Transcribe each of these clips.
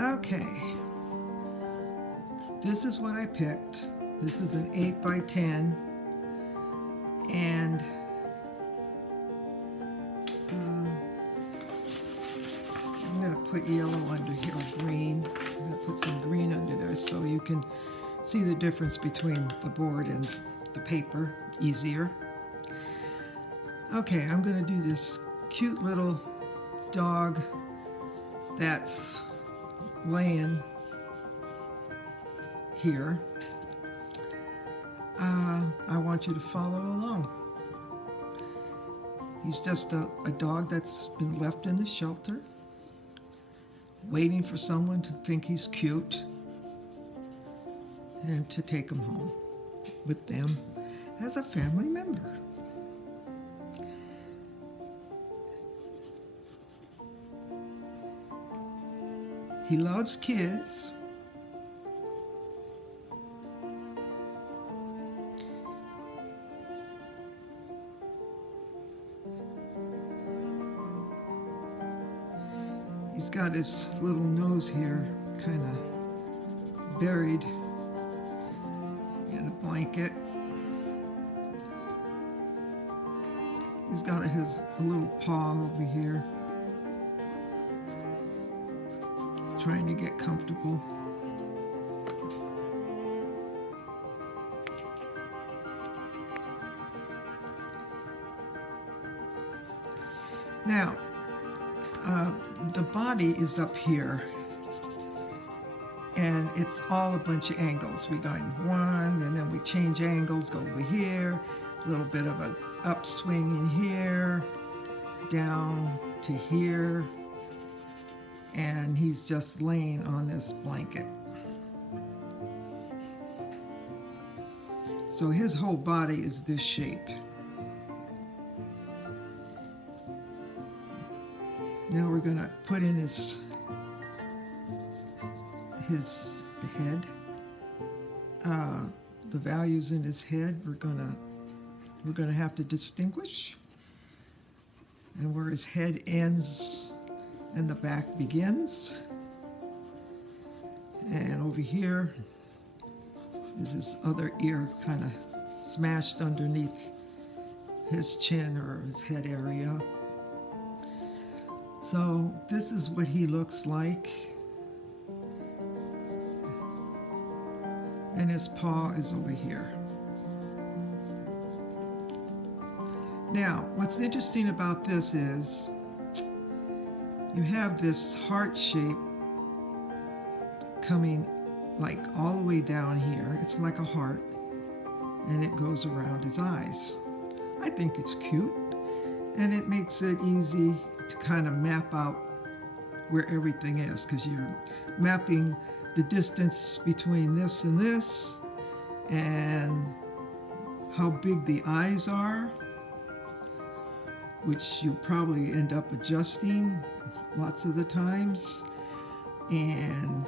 Okay, this is what I picked. This is an 8 by 10, and I'm going to put yellow under here, or green. I'm going to put some green under there so you can see the difference between the board and the paper easier. Okay, I'm going to do this cute little dog that's laying here. I want you to follow along. He's just a dog that's been left in the shelter, waiting for someone to think he's cute and to take him home with them as a family member. He loves kids. He's got his little nose here kind of buried in a blanket. He's got his little paw over here, trying to get comfortable. Now, the body is up here, and it's all a bunch of angles. We go in one, and then we change angles, go over here, a little bit of an upswing in here, down to here, and he's just laying on this blanket. So his whole body is this shape. Now we're going to put in his head. The values in his head we're going to have to distinguish, and where his head ends and the back begins. And over here is his other ear kind of smashed underneath his chin or his head area. So this is what he looks like. And his paw is over here. Now, what's interesting about this is you have this heart shape coming like all the way down here. It's like a heart, and it goes around his eyes. I think it's cute, and it makes it easy to kind of map out where everything is, because you're mapping the distance between this and how big the eyes are, which you probably end up adjusting lots of the times, and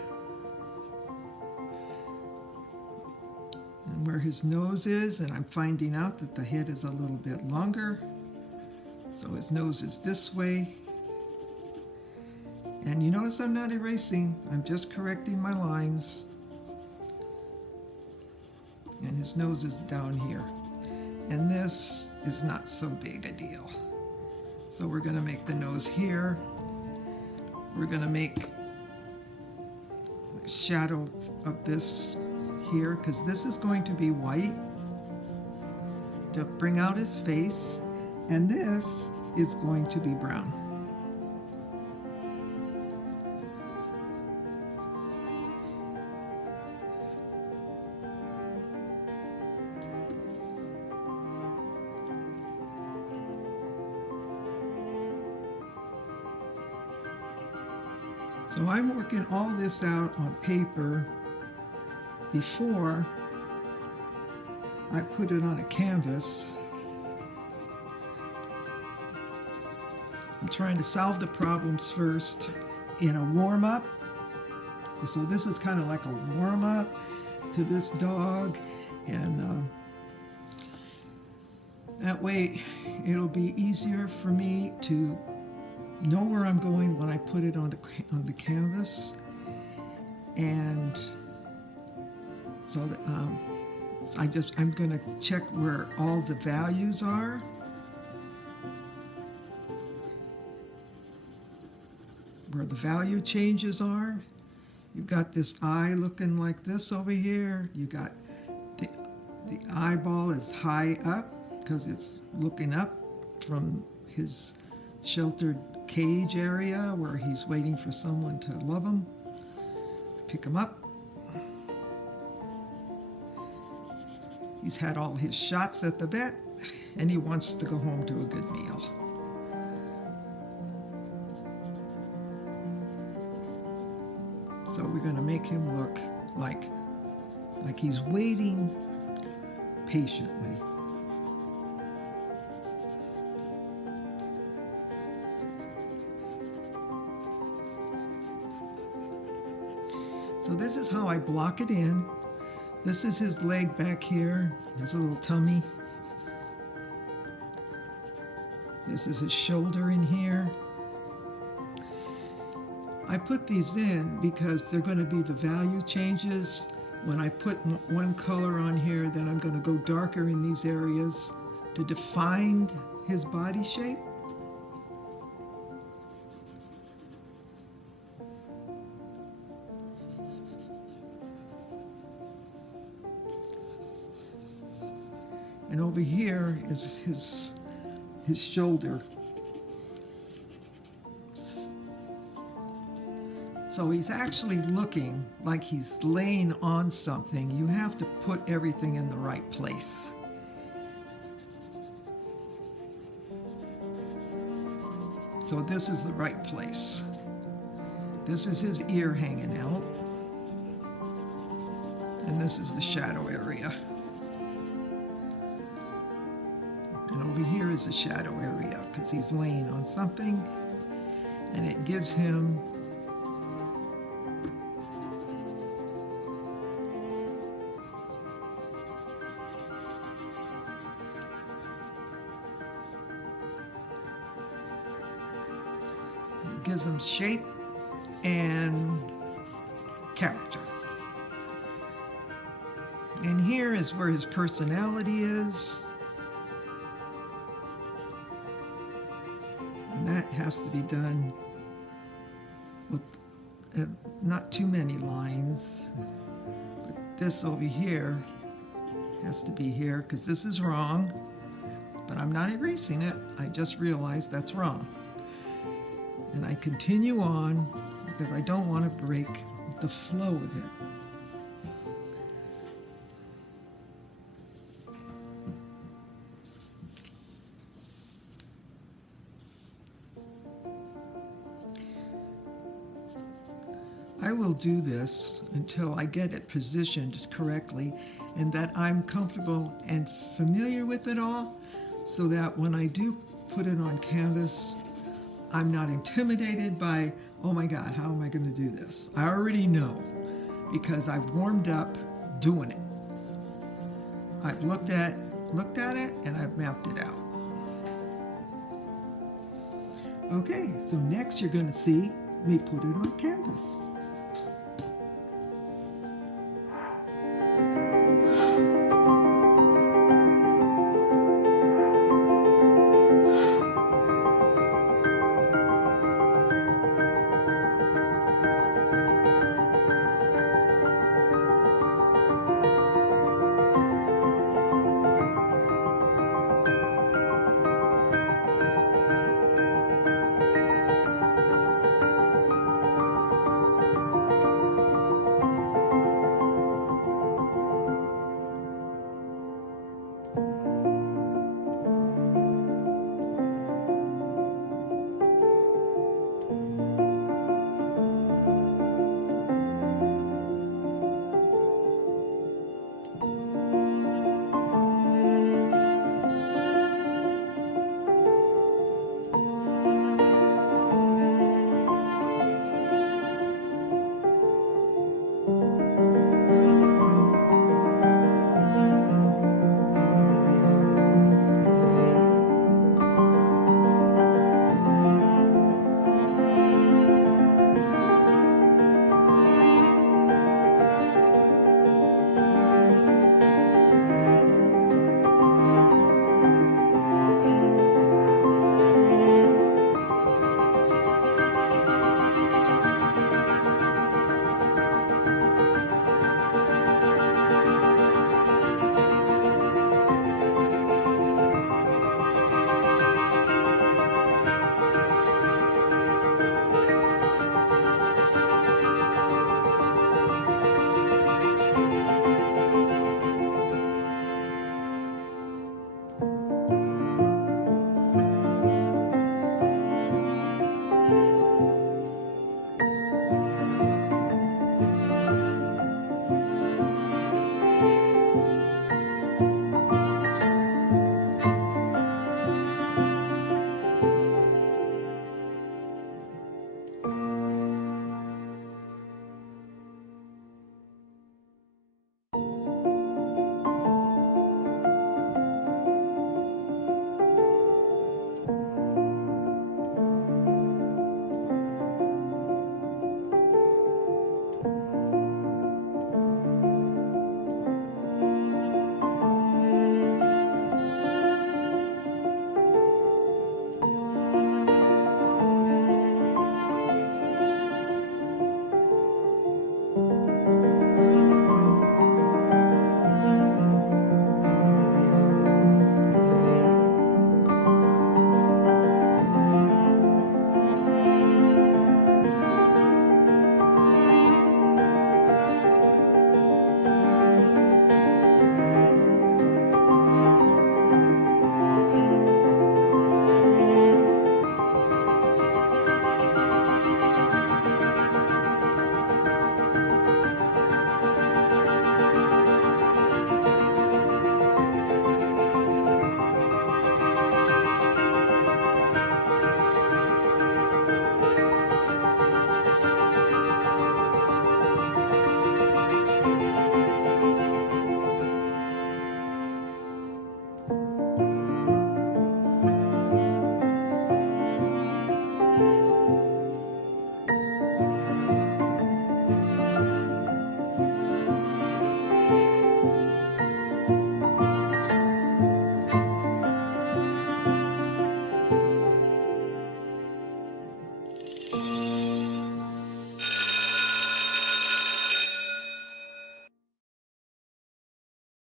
where his nose is, and I'm finding out that the head is a little bit longer, so his nose is this way. And you notice I'm not erasing, I'm just correcting my lines. And his nose is down here. And this is not so big a deal. So we're going to make the nose here. We're going to make a shadow of this here, because this is going to be white to bring out his face, and this is going to be brown. So I'm working all this out on paper before I put it on a canvas. I'm trying to solve the problems first in a warm-up. So this is kind of like a warm-up to this dog, And that way it'll be easier for me to know where I'm going when I put it on the canvas. And so that, I'm going to check where all the values are. Where the value changes are. You've got this eye looking like this over here. You got the eyeball is high up because it's looking up from his sheltered cage area where he's waiting for someone to love him, pick him up. He's had all his shots at the vet, and he wants to go home to a good meal. So we're going to make him look like he's waiting patiently. So this is how I block it in. This is his leg back here, his little tummy. This is his shoulder in here. I put these in because they're going to be the value changes. When I put one color on here, then I'm going to go darker in these areas to define his body shape. And over here is his shoulder. So he's actually looking like he's laying on something. You have to put everything in the right place. So this is the right place. This is his ear hanging out. And this is the shadow area. And over here is the shadow area because he's laying on something, and it gives him shape and character. And here is where his personality is. And that has to be done with not too many lines. But this over here has to be here because this is wrong. But I'm not erasing it. I just realized that's wrong. And I continue on because I don't want to break the flow of it. I will do this until I get it positioned correctly and that I'm comfortable and familiar with it all, so that when I do put it on canvas, I'm not intimidated by, oh my God, how am I going to do this? I already know because I've warmed up doing it. I've looked at it and I've mapped it out. Okay, so next you're going to see me put it on canvas.